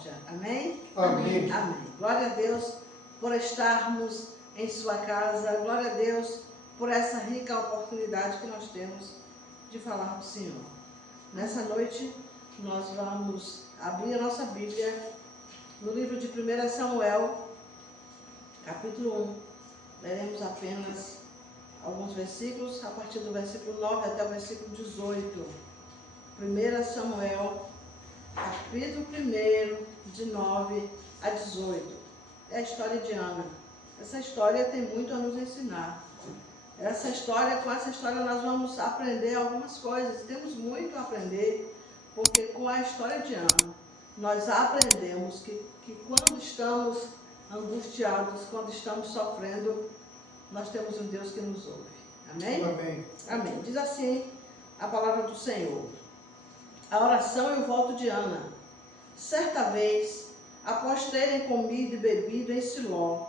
misericórdia. Amém? Amém. Amém. Glória a Deus por estarmos em sua casa. Glória a Deus por essa rica oportunidade que nós temos de falar do Senhor. Nessa noite, nós vamos abrir a nossa Bíblia no livro de 1 Samuel, capítulo 1. Leremos apenas alguns versículos, a partir do versículo 9 até o versículo 18. 1 Samuel, capítulo 1, de 9 a 18. É a história de Ana. Essa história tem muito a nos ensinar. Com essa história nós vamos aprender algumas coisas. Temos muito a aprender, porque com a história de Ana, nós aprendemos que quando estamos angustiados, quando estamos sofrendo, nós temos um Deus que nos ouve. Amém? Amém. Amém. Diz assim a palavra do Senhor. A oração e o voto de Ana. Certa vez, após terem comido e bebido em Siló,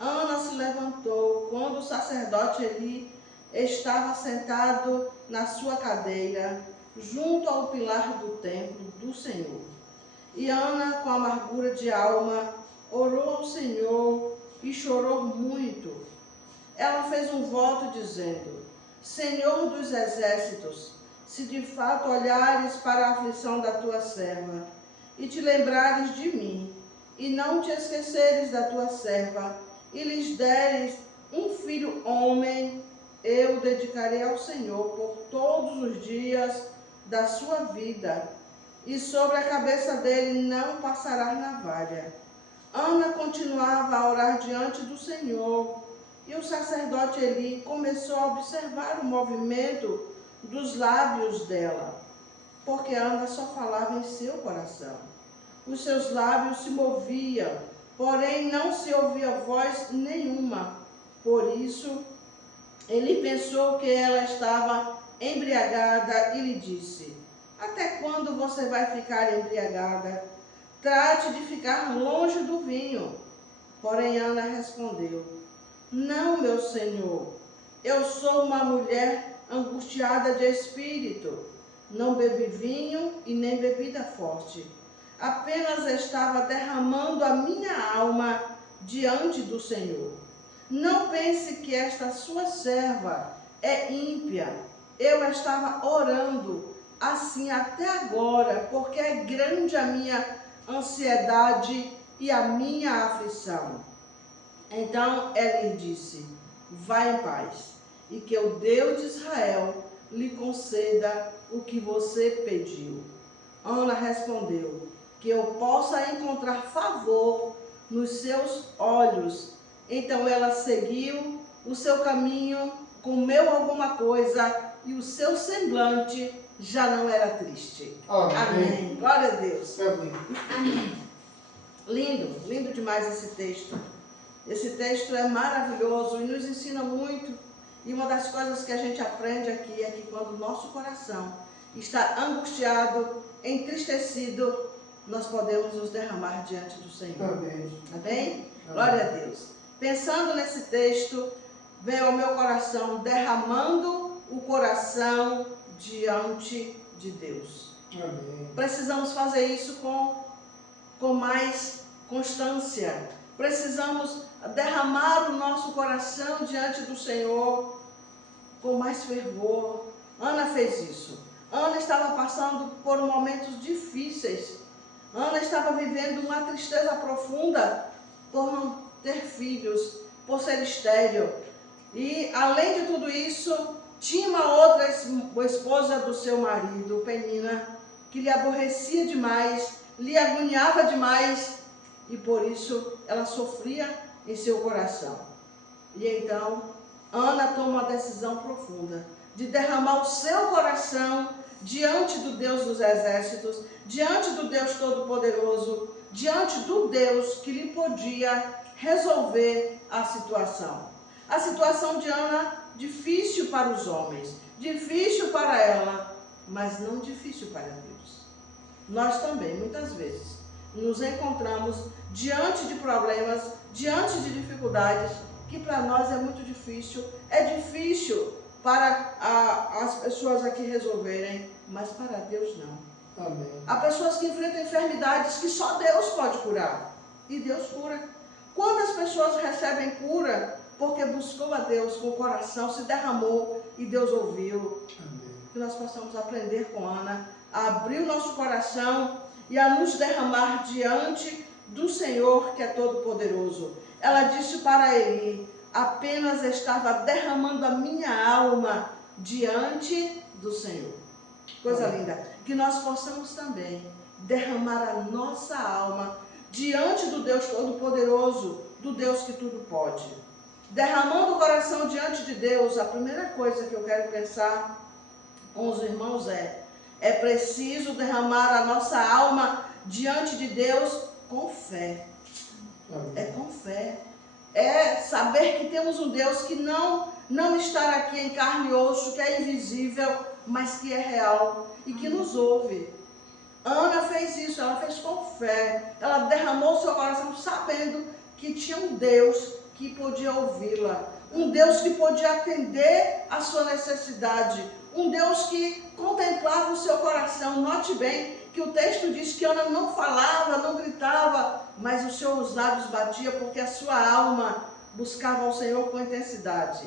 Ana se levantou quando o sacerdote Eli estava sentado na sua cadeira, junto ao pilar do templo do Senhor. E Ana, com amargura de alma, orou ao Senhor e chorou muito. Ela fez um voto dizendo: Senhor dos exércitos, se de fato olhares para a aflição da tua serva, e te lembrares de mim, e não te esqueceres da tua serva, e lhes deres um filho homem, eu o dedicarei ao Senhor por todos os dias da sua vida, e sobre a cabeça dele não passará navalha. Ana continuava a orar diante do Senhor, e o sacerdote Eli começou a observar o movimento dos lábios dela, porque Ana só falava em seu coração. Os seus lábios se moviam, porém não se ouvia voz nenhuma. Por isso, ele pensou que ela estava embriagada e lhe disse: Até quando você vai ficar embriagada? Trate de ficar longe do vinho. Porém, Ana respondeu: Não, meu senhor, eu sou uma mulher angustiada de espírito. Não bebi vinho e nem bebida forte. Apenas estava derramando a minha alma diante do Senhor. Não pense que esta sua serva é ímpia. Eu estava orando assim até agora, porque é grande a minha ansiedade e a minha aflição. Então ele disse: Vá em paz, e que o Deus de Israel lhe conceda o que você pediu. Ana respondeu: Que eu possa encontrar favor nos seus olhos. Então ela seguiu o seu caminho, comeu alguma coisa, e o seu semblante já não era triste. Amém. Amém. Glória a Deus. Amém. Lindo, lindo demais esse texto. Esse texto é maravilhoso e nos ensina muito. E uma das coisas que a gente aprende aqui é que quando o nosso coração está angustiado, entristecido, nós podemos nos derramar diante do Senhor. Amém. Amém? Glória a Deus. Pensando nesse texto, veio ao meu coração derramando o coração diante de Deus. Amém. Precisamos fazer isso com mais constância. Precisamos derramar o nosso coração diante do Senhor com mais fervor. Ana fez isso. Ana estava passando por momentos difíceis. Ana estava vivendo uma tristeza profunda por não ter filhos, por ser estéril. E, além de tudo isso, tinha uma outra esposa do seu marido, Penina, que lhe aborrecia demais, lhe agoniava demais, e por isso ela sofria em seu coração. E então, Ana toma uma decisão profunda de derramar o seu coração diante do Deus dos exércitos, diante do Deus Todo-Poderoso, diante do Deus que lhe podia resolver a situação. A situação de Ana, difícil para os homens, difícil para ela, mas não difícil para Deus. Nós também, muitas vezes, nos encontramos diante de problemas, diante de dificuldades, que para nós é muito difícil. É difícil para as pessoas aqui resolverem, mas para Deus não. Amém. Há pessoas que enfrentam enfermidades que só Deus pode curar. E Deus cura. Quantas pessoas recebem cura porque buscou a Deus com o coração, se derramou e Deus ouviu? Amém. Que nós possamos aprender com Ana a abrir o nosso coração e a nos derramar diante do Senhor, que é todo-poderoso. Ela disse para Eli: apenas estava derramando a minha alma diante do Senhor. Coisa linda. Que nós possamos também derramar a nossa alma diante do Deus todo-poderoso, do Deus que tudo pode. Derramando o coração diante de Deus, a primeira coisa que eu quero pensar com os irmãos é preciso derramar a nossa alma diante de Deus com fé. Amém. É com fé. É saber que temos um Deus que não está aqui em carne e osso, que é invisível, mas que é real e que nos ouve. Ana fez isso, ela fez com fé. Ela derramou seu coração sabendo que tinha um Deus que podia ouvi-la. Um Deus que podia atender a sua necessidade. Um Deus que contemplava o seu coração. Note bem que o texto diz que Ana não falava, não gritava, mas os seus lábios batiam porque a sua alma buscava ao Senhor com intensidade.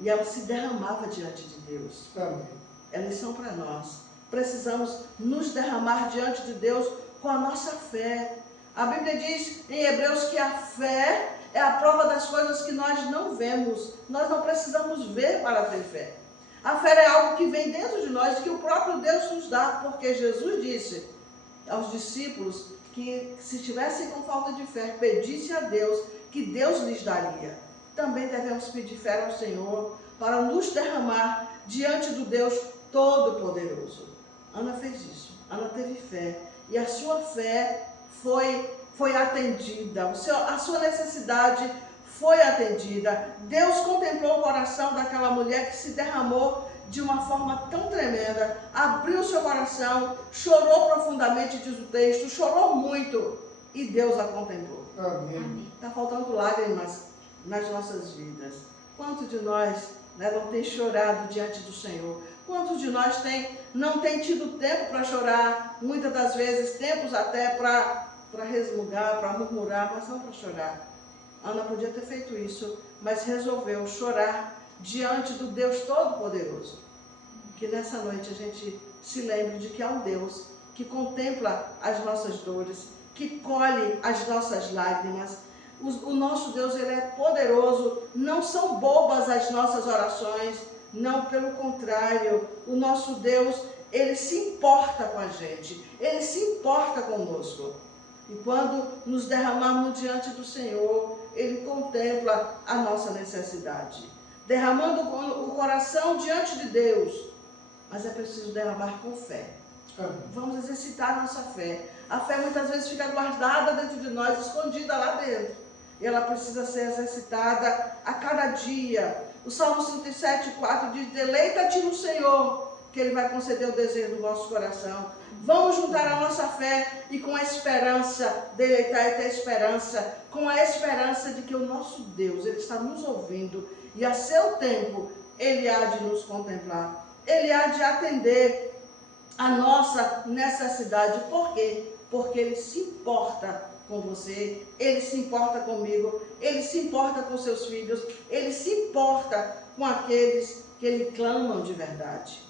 E ela se derramava diante de Deus. Amém. É lição para nós. Precisamos nos derramar diante de Deus com a nossa fé. A Bíblia diz em Hebreus que a fé é a prova das coisas que nós não vemos. Nós não precisamos ver para ter fé. A fé é algo que vem dentro de nós, que o próprio Deus nos dá, porque Jesus disse aos discípulos que se estivessem com falta de fé, pedisse a Deus, que Deus lhes daria. Também devemos pedir fé ao Senhor para nos derramar diante do Deus Todo-Poderoso. Ana fez isso, Ana teve fé, e a sua fé foi atendida, a sua necessidade foi atendida. Deus contemplou o coração daquela mulher que se derramou de uma forma tão tremenda, abriu seu coração, chorou profundamente, diz o texto, chorou muito, e Deus a contemplou. Amém. Está faltando lágrimas nas nossas vidas. Quantos de nós não tem chorado diante do Senhor? Quantos de nós não tem tido tempo para chorar? Muitas das vezes, tempos até para resmungar, para murmurar, mas não para chorar. Ana podia ter feito isso, mas resolveu chorar diante do Deus Todo-Poderoso. Que nessa noite a gente se lembre de que há um Deus que contempla as nossas dores, que colhe as nossas lágrimas. O nosso Deus, ele é poderoso, não são bobas as nossas orações, não, pelo contrário, o nosso Deus, ele se importa com a gente, ele se importa conosco. E quando nos derramarmos diante do Senhor, ele contempla a nossa necessidade. Derramando o coração diante de Deus, mas é preciso derramar com fé. Vamos exercitar a nossa fé. A fé muitas vezes fica guardada dentro de nós, escondida lá dentro. E ela precisa ser exercitada a cada dia. O Salmo 37:4 diz: deleita-te no Senhor, que Ele vai conceder o desejo do nosso coração. Vamos juntar a nossa fé e com a esperança, deleitar e ter esperança, com a esperança de que o nosso Deus, Ele está nos ouvindo e a seu tempo Ele há de nos contemplar. Ele há de atender a nossa necessidade. Por quê? Porque Ele se importa com você, Ele se importa comigo, Ele se importa com seus filhos, Ele se importa com aqueles que Ele clamam de verdade.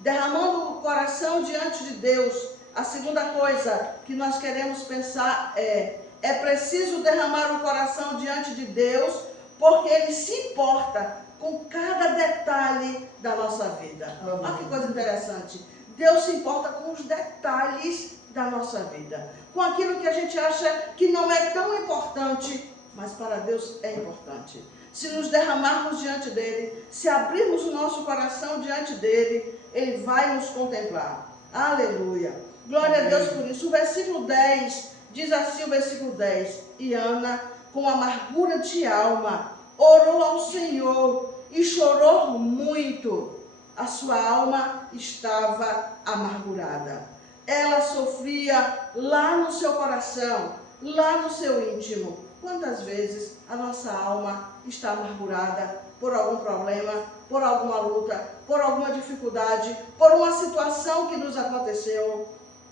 Derramando o coração diante de Deus, a segunda coisa que nós queremos pensar é preciso derramar o coração diante de Deus, porque Ele se importa com cada detalhe da nossa vida. Olha que coisa interessante. Deus se importa com os detalhes da nossa vida, com aquilo que a gente acha que não é tão importante, mas para Deus é importante. Se nos derramarmos diante dEle, se abrirmos o nosso coração diante dEle, Ele vai nos contemplar. Aleluia! Glória a Deus por isso. O versículo 10, diz assim o versículo 10, e Ana, com amargura de alma, orou ao Senhor e chorou muito. A sua alma estava amargurada. Ela sofria lá no seu coração, lá no seu íntimo. Quantas vezes a nossa alma está amargurada por algum problema, por alguma luta, por alguma dificuldade, por uma situação que nos aconteceu.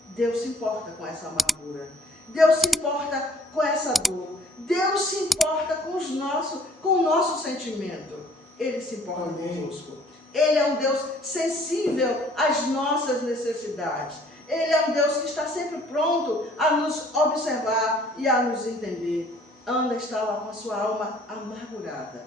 Deus se importa com essa amargura. Deus se importa com essa dor. Deus se importa com o nosso sentimento. Ele se importa conosco. Ele é um Deus sensível às nossas necessidades. Ele é um Deus que está sempre pronto a nos observar e a nos entender. Ana estava com a sua alma amargurada,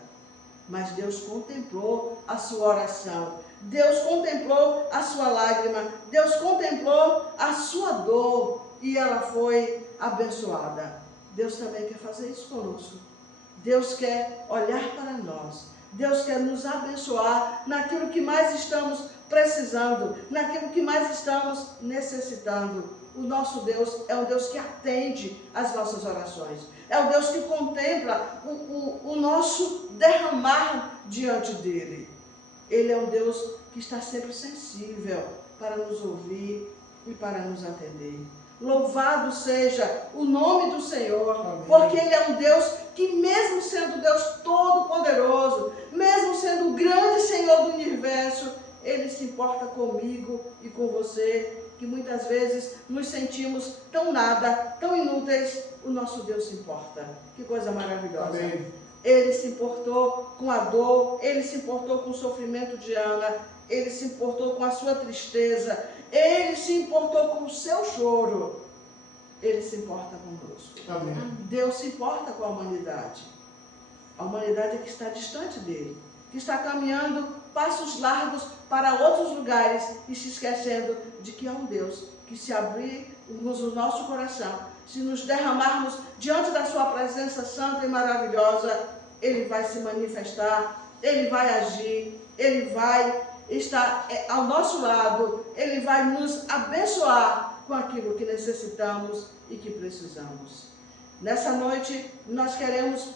mas Deus contemplou a sua oração. Deus contemplou a sua lágrima. Deus contemplou a sua dor e ela foi abençoada. Deus também quer fazer isso conosco. Deus quer olhar para nós. Deus quer nos abençoar naquilo que mais estamos precisando, naquilo que mais estamos necessitando. O nosso Deus é um Deus que atende às nossas orações. É um Deus que contempla o nosso derramar diante dele. Ele é um Deus que está sempre sensível para nos ouvir e para nos atender. Louvado seja o nome do Senhor, amém, porque Ele é um Deus que, mesmo sendo Deus Todo-Poderoso, mesmo sendo o grande Senhor do Universo, Ele se importa comigo e com você, que muitas vezes nos sentimos tão nada, tão inúteis. O nosso Deus se importa. Que coisa maravilhosa. Amém. Ele se importou com a dor, Ele se importou com o sofrimento de Ana, Ele se importou com a sua tristeza, Ele se importou com o seu choro. Ele se importa conosco. Amém. Deus se importa com a humanidade. A humanidade é que está distante dele, que está caminhando passos largos para outros lugares e se esquecendo de que há um Deus que, se abrirmos o nosso coração, se nos derramarmos diante da sua presença santa e maravilhosa, Ele vai se manifestar, Ele vai agir, Ele vai estar ao nosso lado, Ele vai nos abençoar com aquilo que necessitamos e que precisamos. Nessa noite, nós queremos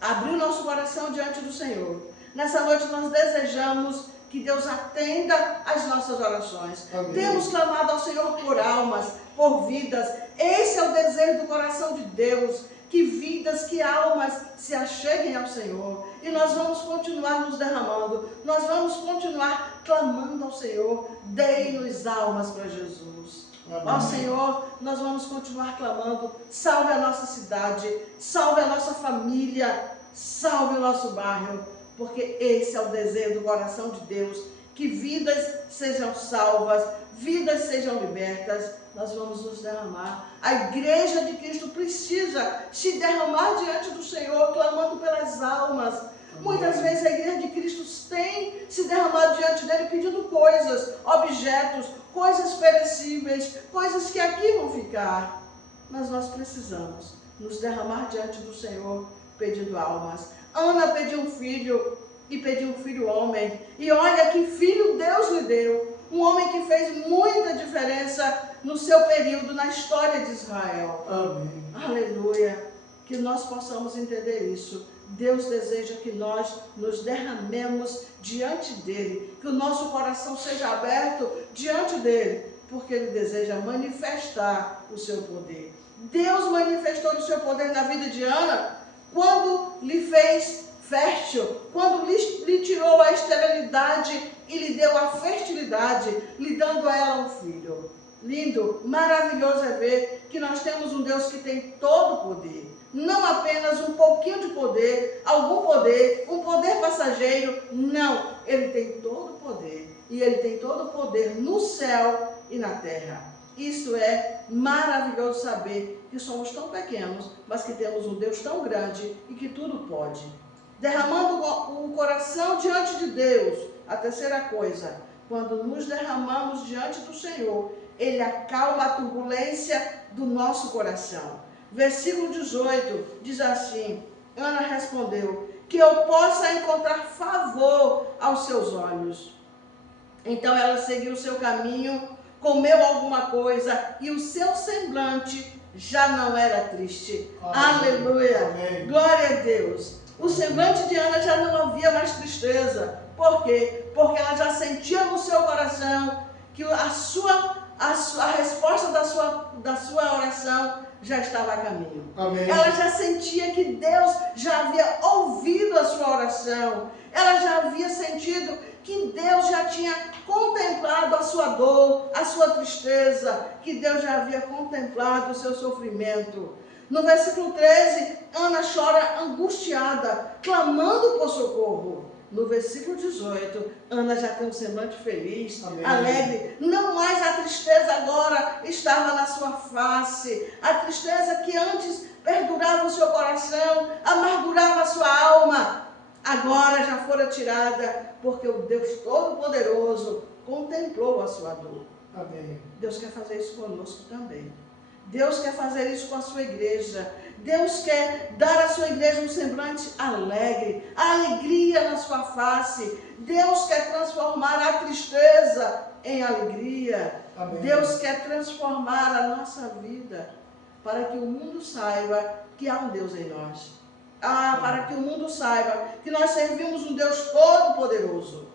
abrir o nosso coração diante do Senhor. Nessa noite, nós desejamos que Deus atenda às nossas orações. Amém. Temos clamado ao Senhor por almas, por vidas. Esse é o desejo do coração de Deus, que vidas, que almas se acheguem ao Senhor. E nós vamos continuar nos derramando, nós vamos continuar clamando ao Senhor. Dei-nos almas para Jesus. Ó Senhor, nós vamos continuar clamando. Salve a nossa cidade, salve a nossa família, salve o nosso bairro, porque esse é o desejo do coração de Deus, que vidas sejam salvas, vidas sejam libertas. Nós vamos nos derramar. A igreja de Cristo precisa se derramar diante do Senhor, clamando pelas almas. Muitas vezes a igreja de Cristo tem se derramado diante dele pedindo coisas, objetos, coisas perecíveis, coisas que aqui vão ficar. Mas nós precisamos nos derramar diante do Senhor pedindo almas. Ana pediu um filho e pediu um filho homem. E olha que filho Deus lhe deu. Um homem que fez muita diferença no seu período, na história de Israel. Amém. Aleluia. Que nós possamos entender isso. Deus deseja que nós nos derramemos diante dele, que o nosso coração seja aberto diante dele, porque ele deseja manifestar o seu poder. Deus manifestou o seu poder na vida de Ana quando lhe fez fértil, quando lhe tirou a esterilidade e lhe deu a fertilidade, lhe dando a ela um filho. Lindo, maravilhoso é ver que nós temos um Deus que tem todo o poder. Não apenas um pouquinho de poder, algum poder, um poder passageiro. Não, Ele tem todo o poder. E Ele tem todo o poder no céu e na terra. Isso é maravilhoso saber que somos tão pequenos, mas que temos um Deus tão grande e que tudo pode. Derramando o coração diante de Deus. A terceira coisa, quando nos derramamos diante do Senhor, Ele acalma a turbulência do nosso coração. Versículo 18 diz assim: Ana respondeu, que eu possa encontrar favor aos seus olhos. Então ela seguiu o seu caminho, comeu alguma coisa e o seu semblante já não era triste. Amém. Aleluia! Amém. Glória a Deus! O semblante de Ana já não havia mais tristeza. Por quê? Porque ela já sentia no seu coração que a resposta da sua oração já estava a caminho. Amém. Ela já sentia que Deus já havia ouvido a sua oração. Ela já havia sentido a sua tristeza, que Deus já havia contemplado o seu sofrimento. No versículo 13, Ana chora angustiada, clamando por socorro. No versículo 18, Ana já tem um semblante feliz, amém, alegre. Não mais a tristeza agora estava na sua face. A tristeza que antes perdurava o seu coração, amargurava a sua alma, agora já fora tirada, porque o Deus Todo-Poderoso contemplou a sua dor. Amém. Deus quer fazer isso conosco também. Deus quer fazer isso com a sua igreja. Deus quer dar à sua igreja um semblante alegre, a alegria na sua face. Deus quer transformar a tristeza em alegria. Amém. Deus quer transformar a nossa vida para que o mundo saiba que há um Deus em nós. Para que o mundo saiba que nós servimos um Deus todo-poderoso.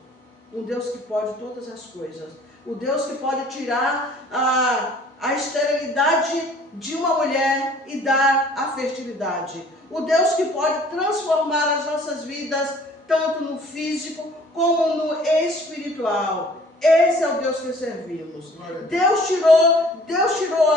Um Deus que pode todas as coisas. O Deus que pode tirar a esterilidade de uma mulher e dar a fertilidade. O Deus que pode transformar as nossas vidas, tanto no físico como no espiritual. Esse é o Deus que servimos. Deus tirou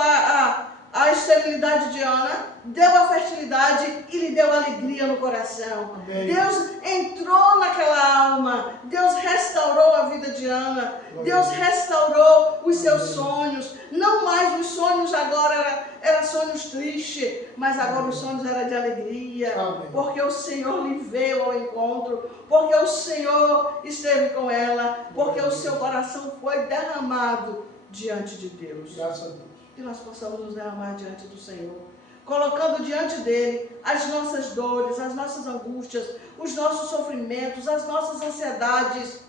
a esterilidade de Ana, deu a fertilidade e lhe deu alegria no coração. Amém. Deus entrou naquela alma, Deus restaurou a vida de Ana, Deus restaurou os seus sonhos. Não mais os sonhos agora eram sonhos tristes, mas agora os sonhos eram de alegria. Amém. Porque o Senhor lhe veio ao encontro, porque o Senhor esteve com ela, porque o seu coração foi derramado diante de Deus. Graças a Deus. Que nós possamos nos derramar diante do Senhor, colocando diante dele as nossas dores, as nossas angústias, os nossos sofrimentos, as nossas ansiedades,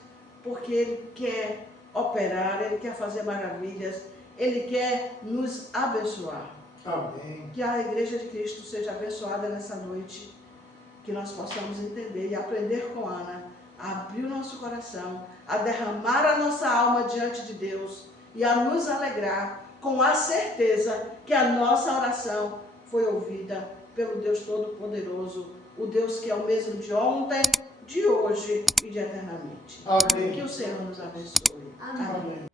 porque ele quer operar, ele quer fazer maravilhas, ele quer nos abençoar. Amém. Que a igreja de Cristo seja abençoada nessa noite, que nós possamos entender e aprender com Ana, a abrir o nosso coração, a derramar a nossa alma diante de Deus e a nos alegrar com a certeza que a nossa oração foi ouvida pelo Deus Todo-Poderoso, o Deus que é o mesmo de ontem, de hoje e de eternamente. Amém. Que o Senhor nos abençoe. Amém. Amém.